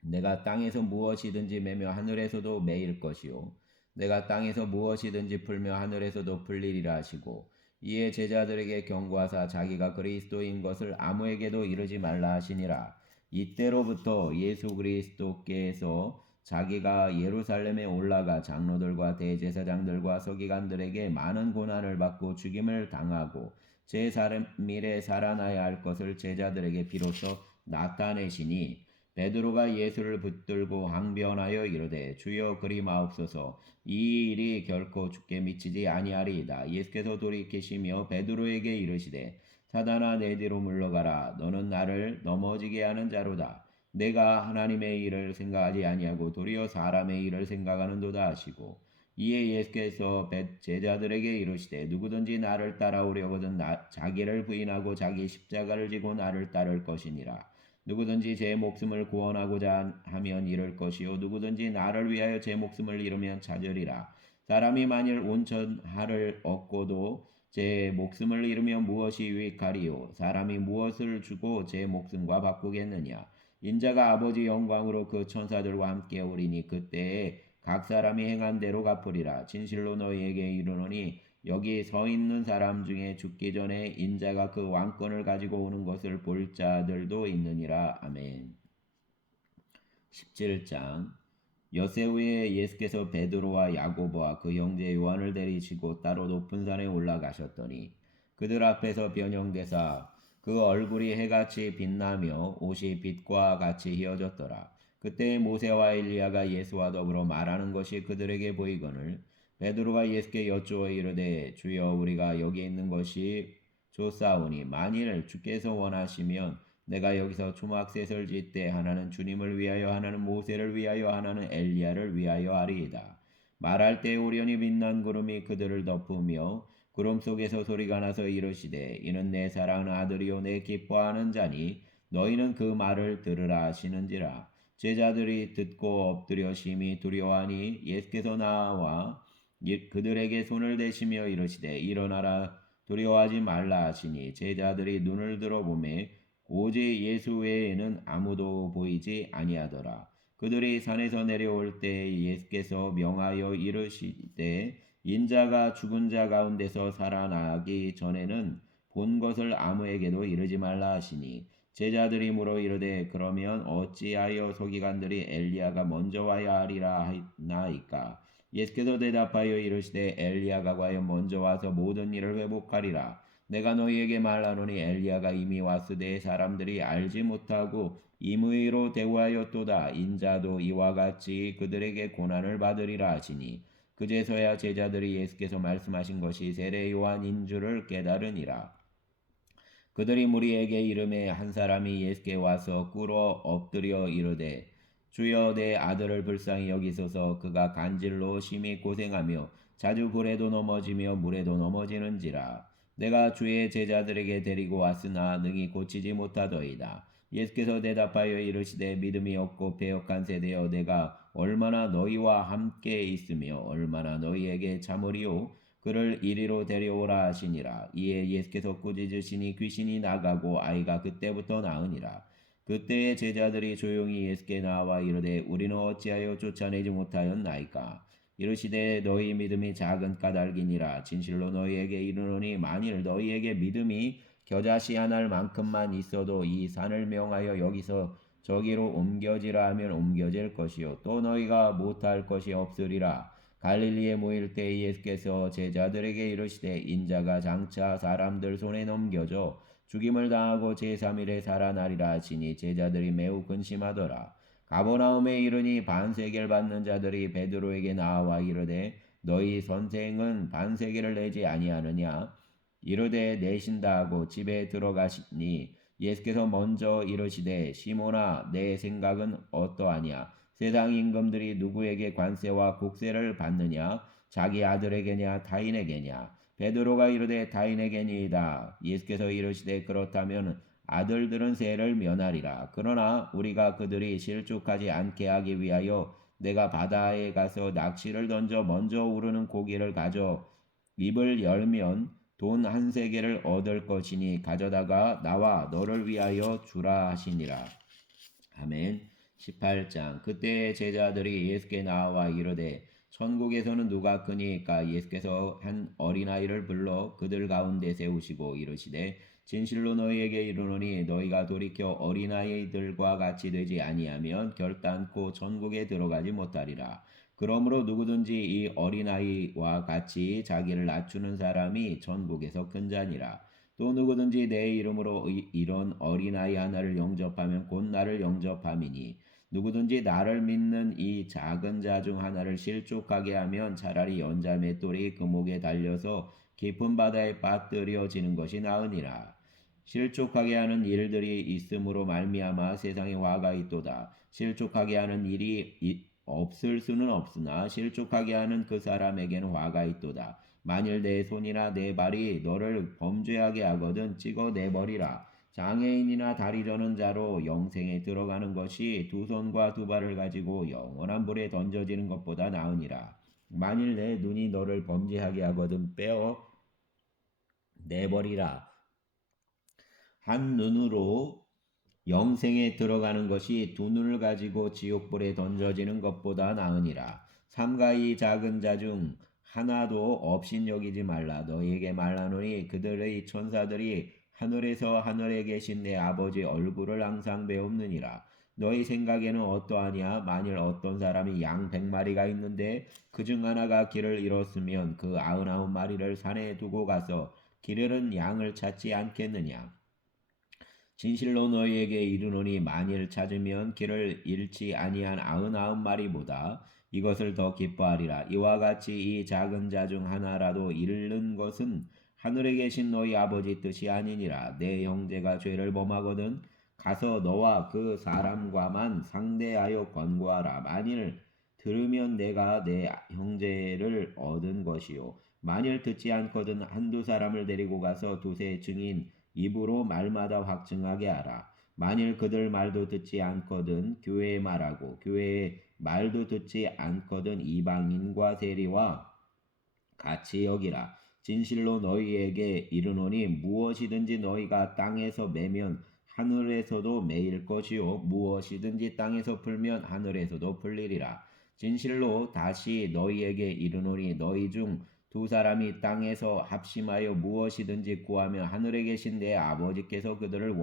내가 땅에서 무엇이든지 매며 하늘에서도 매일 것이요 내가 땅에서 무엇이든지 풀며 하늘에서도 풀리리라 하시고 이에 제자들에게 경고하사 자기가 그리스도인 것을 아무에게도 이르지 말라 하시니라. 이때로부터 예수 그리스도께서 자기가 예루살렘에 올라가 장로들과 대제사장들과 서기관들에게 많은 고난을 받고 죽임을 당하고 제3일에 살아나야 할 것을 제자들에게 비로소 나타내시니 베드로가 예수를 붙들고 항변하여 이르되 주여 그리 마옵소서 이 일이 결코 주께 미치지 아니하리이다. 예수께서 돌이키시며 베드로에게 이르시되 사단아 내 뒤로 물러가라. 너는 나를 넘어지게 하는 자로다. 내가 하나님의 일을 생각하지 아니하고 도리어 사람의 일을 생각하는도다 하시고 이에 예수께서 제자들에게 이르시되 누구든지 나를 따라오려거든 자기를 부인하고 자기 십자가를 지고 나를 따를 것이니라. 누구든지 제 목숨을 구원하고자 하면 잃을 것이요 누구든지 나를 위하여 제 목숨을 잃으면 찾으리라. 사람이 만일 온천하를 얻고도 제 목숨을 잃으면 무엇이 유익하리요? 사람이 무엇을 주고 제 목숨과 바꾸겠느냐? 인자가 아버지 영광으로 그 천사들과 함께 오리니 그때에 각 사람이 행한 대로 갚으리라. 진실로 너희에게 이르노니 여기 서 있는 사람 중에 죽기 전에 인자가 그 왕권을 가지고 오는 것을 볼 자들도 있느니라. 아멘. 17장 엿새 후에 예수께서 베드로와 야고보와 그 형제 요한을 데리시고 따로 높은 산에 올라가셨더니 그들 앞에서 변형되사 그 얼굴이 해같이 빛나며 옷이 빛과 같이 휘어졌더라. 그때 모세와 엘리야가 예수와 더불어 말하는 것이 그들에게 보이거늘 베드로가 예수께 여쭈어 이르되 주여 우리가 여기 있는 것이 좋사오니 만일 주께서 원하시면 내가 여기서 초막셋을 짓되 하나는 주님을 위하여 하나는 모세를 위하여 하나는 엘리야를 위하여 하리이다. 말할 때 오련히 빛난 구름이 그들을 덮으며 구름 속에서 소리가 나서 이르시되 이는 내 사랑하는 아들이요 내 기뻐하는 자니 너희는 그 말을 들으라 하시는지라. 제자들이 듣고 엎드려 심히 두려워하니 예수께서 나와 그들에게 손을 대시며 이르시되 일어나라 두려워하지 말라 하시니 제자들이 눈을 들어보매 오직 예수 외에는 아무도 보이지 아니하더라. 그들이 산에서 내려올 때 예수께서 명하여 이르시되 인자가 죽은 자 가운데서 살아나기 전에는 본 것을 아무에게도 이르지 말라 하시니 제자들이 물어 이르되 그러면 어찌하여 서기관들이 엘리야가 먼저 와야 하리라 하나이까. 예수께서 대답하여 이르시되 엘리야가 과연 먼저 와서 모든 일을 회복하리라. 내가 너희에게 말하노니 엘리야가 이미 왔으되 사람들이 알지 못하고 임의로 대우하였도다. 인자도 이와 같이 그들에게 고난을 받으리라 하시니 그제서야 제자들이 예수께서 말씀하신 것이 세례 요한인 줄을 깨달으니라. 그들이 무리에게 이르매 한 사람이 예수께 와서 꿇어 엎드려 이르되 주여 내 아들을 불쌍히 여기소서. 그가 간질로 심히 고생하며 자주 불에도 넘어지며 물에도 넘어지는지라. 내가 주의 제자들에게 데리고 왔으나 능히 고치지 못하더이다. 예수께서 대답하여 이르시되 믿음이 없고 배역한 세대여 내가 얼마나 너희와 함께 있으며 얼마나 너희에게 참으리요. 그를 이리로 데려오라 하시니라. 이에 예수께서 꾸짖으시니 귀신이 나가고 아이가 그때부터 나으니라. 그때의 제자들이 조용히 예수께 나와 이르되 우리는 어찌하여 쫓아내지 못하였나이까. 이르시되 너희 믿음이 작은 까닭이니라. 진실로 너희에게 이르노니 만일 너희에게 믿음이 겨자씨 한 알만큼만 있어도 이 산을 명하여 여기서 저기로 옮겨지라 하면 옮겨질 것이요 또 너희가 못할 것이 없으리라. 갈릴리에 모일 때 예수께서 제자들에게 이르시되 인자가 장차 사람들 손에 넘겨져 죽임을 당하고 제3일에 살아나리라 하시니 제자들이 매우 근심하더라. 가버나움에 이르니 반세계를 받는 자들이 베드로에게 나와 이르되 너희 선생은 반세계를 내지 아니하느냐. 이르되 내신다 하고 집에 들어가시니 예수께서 먼저 이르시되 시몬아 내 생각은 어떠하냐. 세상 임금들이 누구에게 관세와 국세를 받느냐. 자기 아들에게냐 타인에게냐. 베드로가 이르되 타인에게니이다. 예수께서 이르시되 그렇다면 아들들은 세를 면하리라. 그러나 우리가 그들이 실족하지 않게 하기 위하여 내가 바다에 가서 낚시를 던져 먼저 우르는 고기를 가져 입을 열면 돈 한 세겔을 얻을 것이니 가져다가 나와 너를 위하여 주라 하시니라. 아멘. 18장 그때 제자들이 예수께 나와 이르되 천국에서는 누가 크니까. 예수께서 한 어린아이를 불러 그들 가운데 세우시고 이르시되 진실로 너희에게 이르노니 너희가 돌이켜 어린아이들과 같이 되지 아니하면 결단코 천국에 들어가지 못하리라. 그러므로 누구든지 이 어린아이와 같이 자기를 낮추는 사람이 천국에서 큰 자니라. 또 누구든지 내 이름으로 이런 어린아이 하나를 영접하면 곧 나를 영접함이니 누구든지 나를 믿는 이 작은 자 중 하나를 실족하게 하면 차라리 연자 맷돌이 그 목에 달려서 깊은 바다에 빠뜨려지는 것이 나으니라. 실족하게 하는 일들이 있음으로 말미암아 세상에 화가 있도다. 실족하게 하는 일이 없을 수는 없으나 실족하게 하는 그 사람에게는 화가 있도다. 만일 내 손이나 내 발이 너를 범죄하게 하거든 찍어내버리라. 장애인이나 다리 저는 자로 영생에 들어가는 것이 두 손과 두 발을 가지고 영원한 불에 던져지는 것보다 나으니라. 만일 내 눈이 너를 범죄하게 하거든 빼어 내버리라. 한 눈으로 영생에 들어가는 것이 두 눈을 가지고 지옥불에 던져지는 것보다 나으니라. 삼가 이 작은 자 중 하나도 업신여기지 말라. 너희에게 말하노니 그들의 천사들이 하늘에서 하늘에 계신 내 아버지 얼굴을 항상 배웁느니라. 너희 생각에는 어떠하냐? 만일 어떤 사람이 양 100마리가 있는데 그 중 하나가 길을 잃었으면 그 99마리를 산에 두고 가서 길 잃은 양을 찾지 않겠느냐? 진실로 너희에게 이르노니 만일 찾으면 길을 잃지 아니한 99마리보다 이것을 더 기뻐하리라. 이와 같이 이 작은 자 중 하나라도 잃는 것은 하늘에 계신 너희 아버지 뜻이 아니니라. 내 형제가 죄를 범하거든 가서 너와 그 사람과만 상대하여 권고하라. 만일 들으면 내가 내 형제를 얻은 것이요 만일 듣지 않거든 한두 사람을 데리고 가서 두세 증인 입으로 말마다 확증하게 하라. 만일 그들 말도 듣지 않거든 교회에 말하고 교회의 말도 듣지 않거든 이방인과 세리와 같이 여기라. 진실로 너희에게 이르노니 무엇이든지 너희가 땅에서 매면 하늘에서도 매일 것이요 무엇이든지 땅에서 풀면 하늘에서도 풀리리라. 진실로 다시 너희에게 이르노니 너희 중 두 사람이 땅에서 합심하여 무엇이든지 구하며 하늘에 계신 내 아버지께서 그들을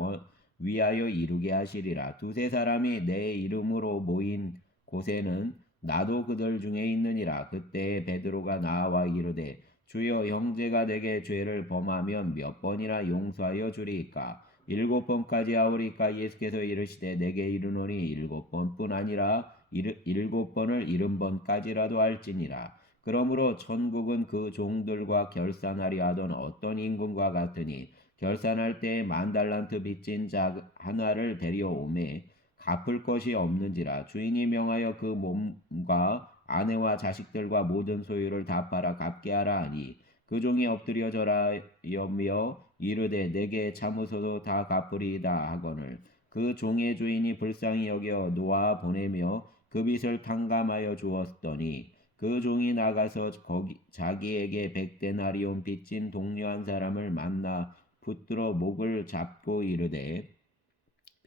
위하여 이루게 하시리라. 두세 사람이 내 이름으로 모인 곳에는 나도 그들 중에 있느니라. 그때 베드로가 나와 이르되 주여 형제가 내게 죄를 범하면 몇 번이나 용서하여 주리이까? 7번까지 하오리까? 예수께서 이르시되 내게 이르노니 7번뿐 아니라 7번을 70번까지라도 할지니라. 그러므로 천국은 그 종들과 결산하려 하던 어떤 임금과 같으니 결산할 때에 10,000달란트 빚진 자 하나를 데려오매 갚을 것이 없는지라. 주인이 명하여 그 몸과 아내와 자식들과 모든 소유를 다 팔아 갚게 하라 하니 그 종이 엎드려 절하여며 이르되 내게 참으소서 다 갚으리이다 하거늘 그 종의 주인이 불쌍히 여겨 놓아 보내며 그 빚을 탕감하여 주었더니 그 종이 나가서 자기에게 100데나리온 빚진 동료 한 사람을 만나 붙들어 목을 잡고 이르되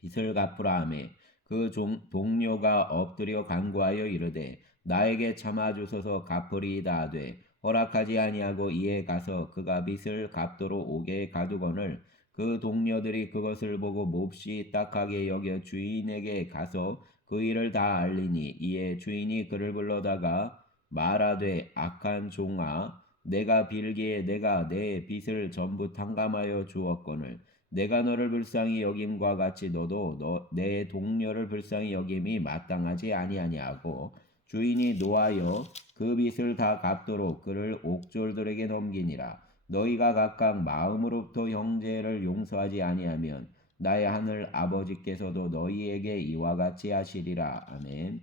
빚을 갚으라 하매 그 동료가 엎드려 간구하여 이르되 나에게 참아 주소서 갚으리이다 하되 허락하지 아니하고 이에 가서 그가 빚을 갚도록 오게 가두거늘 그 동료들이 그것을 보고 몹시 딱하게 여겨 주인에게 가서 그 일을 다 알리니 이에 주인이 그를 불러다가 말하되 악한 종아 내가 빌기에 내가 내 빚을 전부 탕감하여 주었거늘 내가 너를 불쌍히 여김과 같이 너도 내 동료를 불쌍히 여김이 마땅하지 아니하냐고 주인이 노하여 그 빚을 다 갚도록 그를 옥졸들에게 넘기니라. 너희가 각각 마음으로부터 형제를 용서하지 아니하면 나의 하늘 아버지께서도 너희에게 이와 같이 하시리라. 아멘.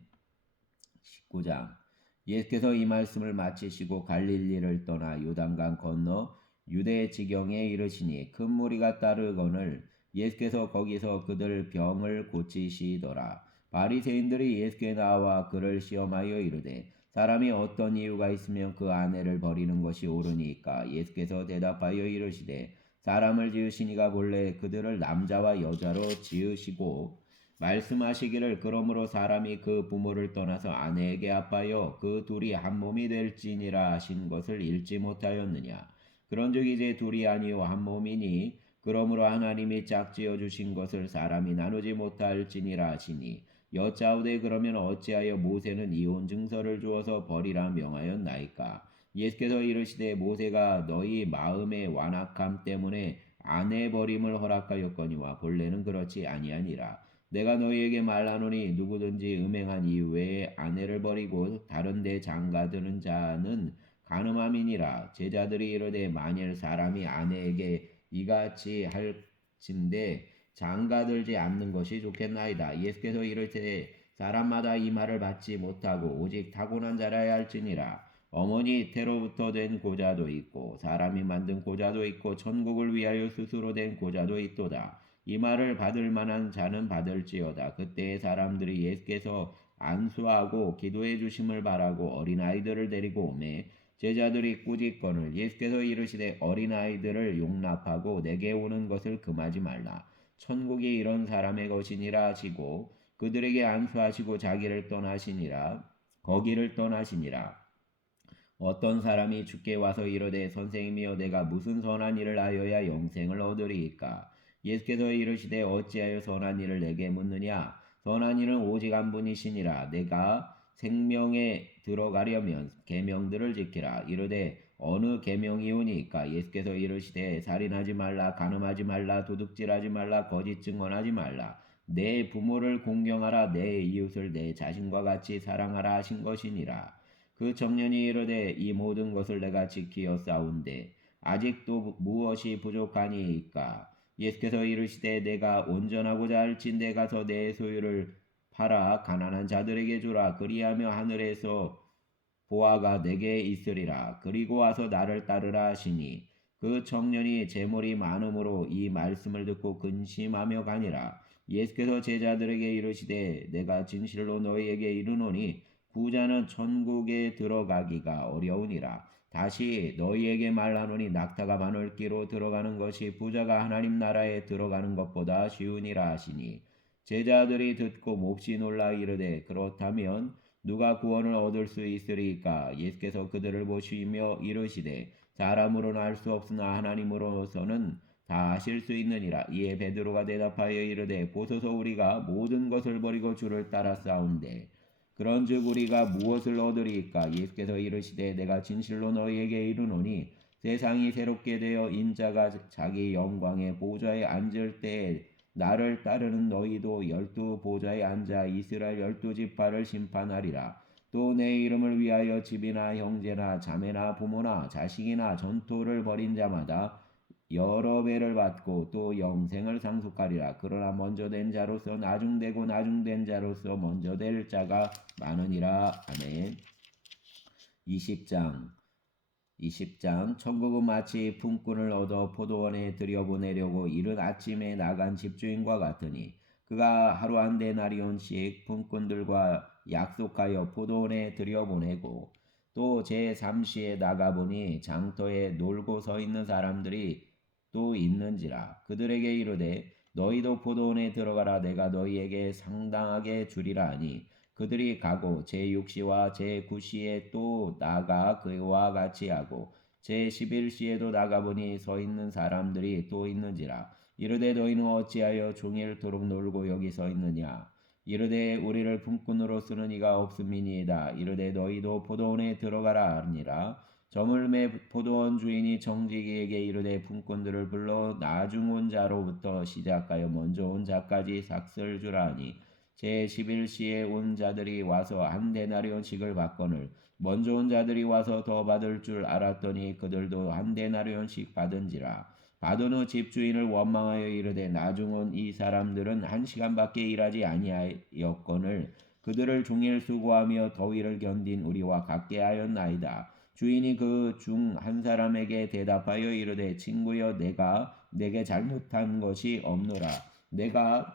19장 예수께서 이 말씀을 마치시고 갈릴리를 떠나 요단강 건너 유대 지경에 이르시니 큰 무리가 따르거늘 예수께서 거기서 그들 병을 고치시더라. 바리새인들이 예수께 나와 그를 시험하여 이르되 사람이 어떤 이유가 있으면 그 아내를 버리는 것이 옳으니까? 예수께서 대답하여 이르시되 사람을 지으시니가 본래 그들을 남자와 여자로 지으시고 말씀하시기를 그러므로 사람이 그 부모를 떠나서 아내에게 합하여 그 둘이 한 몸이 될지니라 하신 것을 읽지 못하였느냐. 그런즉 이제 둘이 아니요 한 몸이니 그러므로 하나님이 짝지어 주신 것을 사람이 나누지 못할지니라 하시니 여짜오되 그러면 어찌하여 모세는 이혼 증서를 주어서 버리라 명하였나이까? 예수께서 이르시되 모세가 너희 마음의 완악함 때문에 아내 버림을 허락하였거니와 본래는 그렇지 아니하니라. 내가 너희에게 말하노니 누구든지 음행한 이후에 아내를 버리고 다른 데 장가드는 자는 간음함이니라. 제자들이 이르되 만일 사람이 아내에게 이같이 할진대 장가들지 않는 것이 좋겠나이다. 예수께서 이르시되 사람마다 이 말을 받지 못하고 오직 타고난 자라야 할지니라. 어머니 태로부터 된 고자도 있고 사람이 만든 고자도 있고 천국을 위하여 스스로 된 고자도 있도다. 이 말을 받을 만한 자는 받을지어다. 그때의 사람들이 예수께서 안수하고 기도해 주심을 바라고 어린아이들을 데리고 오매 제자들이 꾸짖거늘 예수께서 이르시되 어린아이들을 용납하고 내게 오는 것을 금하지 말라. 천국이 이런 사람의 것이니라 하시고 그들에게 안수하시고 자기를 떠나시니라. 거기를 떠나시니라. 어떤 사람이 주께 와서 이르되 선생님이여 내가 무슨 선한 일을 하여야 영생을 얻으리이까. 예수께서 이르시되 어찌하여 선한 일을 내게 묻느냐. 선한 일은 오직 한 분이시니라. 내가 생명에 들어가려면 계명들을 지키라. 이르되 어느 계명이오니까. 예수께서 이르시되 살인하지 말라, 간음하지 말라, 도둑질하지 말라, 거짓 증언하지 말라. 내 부모를 공경하라, 내 이웃을 내 자신과 같이 사랑하라 하신 것이니라. 그 청년이 이르되 이 모든 것을 내가 지키어 싸운데 아직도 무엇이 부족하니이까. 예수께서 이르시되 내가 온전하고자 할진대 가서 내 소유를 팔아 가난한 자들에게 주라. 그리하며 하늘에서 보화가 내게 있으리라. 그리고 와서 나를 따르라 하시니 그 청년이 재물이 많음으로 이 말씀을 듣고 근심하며 가니라. 예수께서 제자들에게 이르시되 내가 진실로 너희에게 이르노니 부자는 천국에 들어가기가 어려우니라. 다시 너희에게 말하노니 낙타가 바늘기로 들어가는 것이 부자가 하나님 나라에 들어가는 것보다 쉬우니라 하시니 제자들이 듣고 몹시 놀라 이르되 그렇다면 누가 구원을 얻을 수 있으리까? 예수께서 그들을 보시며 이르시되 사람으로는 알 수 없으나 하나님으로서는 다 하실 수 있느니라. 이에 베드로가 대답하여 이르되 보소서 우리가 모든 것을 버리고 주를 따라 싸운데 그런즉 우리가 무엇을 얻으리까? 예수께서 이르시되 내가 진실로 너희에게 이르노니 세상이 새롭게 되어 인자가 자기 영광의 보좌에 앉을 때에 나를 따르는 너희도 12보좌에 앉아 이스라엘 12지파를 심판하리라. 또 내 이름을 위하여 집이나 형제나 자매나 부모나 자식이나 전토를 벌인 자마다 여러 배를 받고 또 영생을 상속하리라. 그러나 먼저 된 자로서 나중되고 나중된 자로서 먼저 될 자가 많으니라. 아멘. 20장 천국은 마치 품꾼을 얻어 포도원에 들여보내려고 이른 아침에 나간 집주인과 같으니 그가 하루 한 데나리온씩 품꾼들과 약속하여 포도원에 들여보내고 또 제3시에 나가보니 장터에 놀고 서 있는 사람들이 또 있는지라. 그들에게 이르되 너희도 포도원에 들어가라. 내가 너희에게 상당하게 주리라 하니 그들이 가고 제6시와 제9시에 또 나가 그와 같이 하고 제11시에도 나가보니 서 있는 사람들이 또 있는지라. 이르되 너희는 어찌하여 종일토록 놀고 여기 서 있느냐. 이르되 우리를 품꾼으로 쓰는 이가 없음이니이다. 이르되 너희도 포도원에 들어가라 하니라. 저물매 포도원 주인이 정직이에게 이르되 품꾼들을 불러 나중 온 자로부터 시작하여 먼저 온 자까지 삭슬 주라 하니 제11시에 온 자들이 와서 한 데나리온씩을 받거늘 먼저 온 자들이 와서 더 받을 줄 알았더니 그들도 한 데나리온씩 받은지라. 받은 후 집주인을 원망하여 이르되 나중 온 이 사람들은 1시간밖에 일하지 아니하였거늘 그들을 종일 수고하며 더위를 견딘 우리와 같게 하였나이다. 주인이 그 중 한 사람에게 대답하여 이르되 친구여 내가 내게 잘못한 것이 없노라. 내가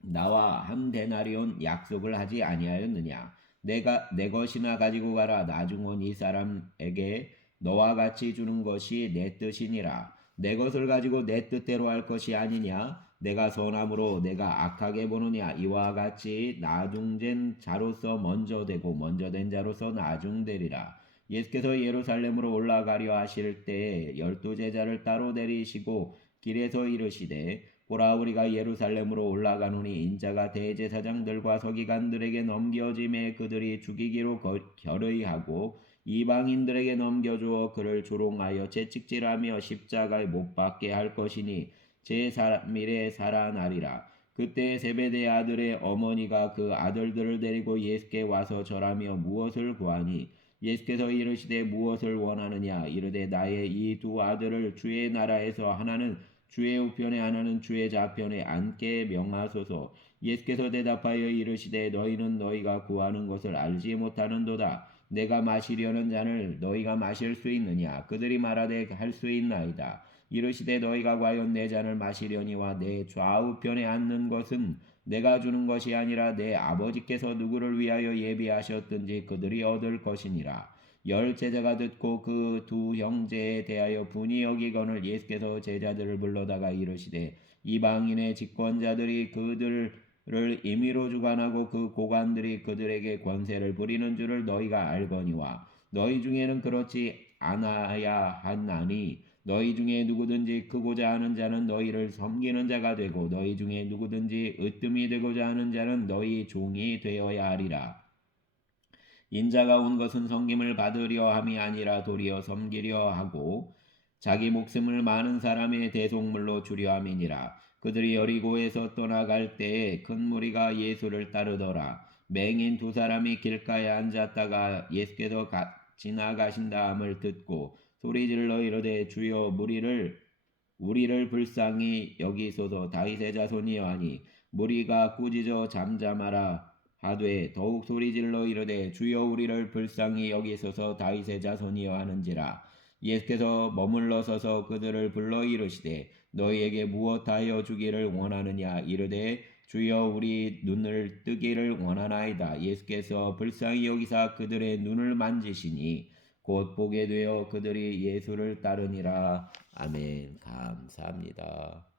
나와 한 데나리온 약속을 하지 아니하였느냐. 내가 내 것이나 가지고 가라. 나중 온 이 사람에게 너와 같이 주는 것이 내 뜻이니라. 내 것을 가지고 내 뜻대로 할 것이 아니냐. 내가 선함으로 내가 악하게 보느냐. 이와 같이 나중된 자로서 먼저 되고 먼저 된 자로서 나중되리라. 예수께서 예루살렘으로 올라가려 하실 때에 12제자를 따로 데리시고 길에서 이르시되 보라 우리가 예루살렘으로 올라가노니 인자가 대제사장들과 서기관들에게 넘겨짐에 그들이 죽이기로 결의하고 이방인들에게 넘겨주어 그를 조롱하여 채찍질하며 십자가에 못 박게 할 것이니 제3일에 살아나리라. 그때 세베대 아들의 어머니가 그 아들들을 데리고 예수께 와서 절하며 무엇을 구하니 예수께서 이르시되 무엇을 원하느냐 이르되 나의 이 두 아들을 주의 나라에서 하나는 주의 우편에 하나는 주의 좌편에 앉게 명하소서. 예수께서 대답하여 이르시되 너희는 너희가 구하는 것을 알지 못하는도다. 내가 마시려는 잔을 너희가 마실 수 있느냐? 그들이 말하되 할 수 있나이다. 이르시되 너희가 과연 내 잔을 마시려니와 내 좌우편에 앉는 것은 내가 주는 것이 아니라 내 아버지께서 누구를 위하여 예비하셨든지 그들이 얻을 것이니라. 열 제자가 듣고 그 두 형제에 대하여 분이 여기거늘 예수께서 제자들을 불러다가 이르시되 이방인의 집권자들이 그들을 임의로 주관하고 그 고관들이 그들에게 권세를 부리는 줄을 너희가 알거니와 너희 중에는 그렇지 않아야 하나니 너희 중에 누구든지 크고자 하는 자는 너희를 섬기는 자가 되고 너희 중에 누구든지 으뜸이 되고자 하는 자는 너희 종이 되어야 하리라. 인자가 온 것은 섬김을 받으려 함이 아니라 도리어 섬기려 하고 자기 목숨을 많은 사람의 대속물로 주려 함이니라. 그들이 여리고에서 떠나갈 때에 큰 무리가 예수를 따르더라. 맹인 두 사람이 길가에 앉았다가 예수께서 지나가신다 함을 듣고 소리질러 이르되 주여 우리를 불쌍히 여기소서. 다윗의 자손이여 하니 무리가 꾸짖어 잠잠하라 하되 더욱 소리질러 이르되 주여 우리를 불쌍히 여기소서. 다윗의 자손이여 하는지라. 예수께서 머물러 서서 그들을 불러 이르시되 너희에게 무엇하여 주기를 원하느냐 이르되 주여 우리 눈을 뜨기를 원하나이다. 예수께서 불쌍히 여기사 그들의 눈을 만지시니 곧 보게 되어 그들이 예수를 따르니라. 아멘. 감사합니다.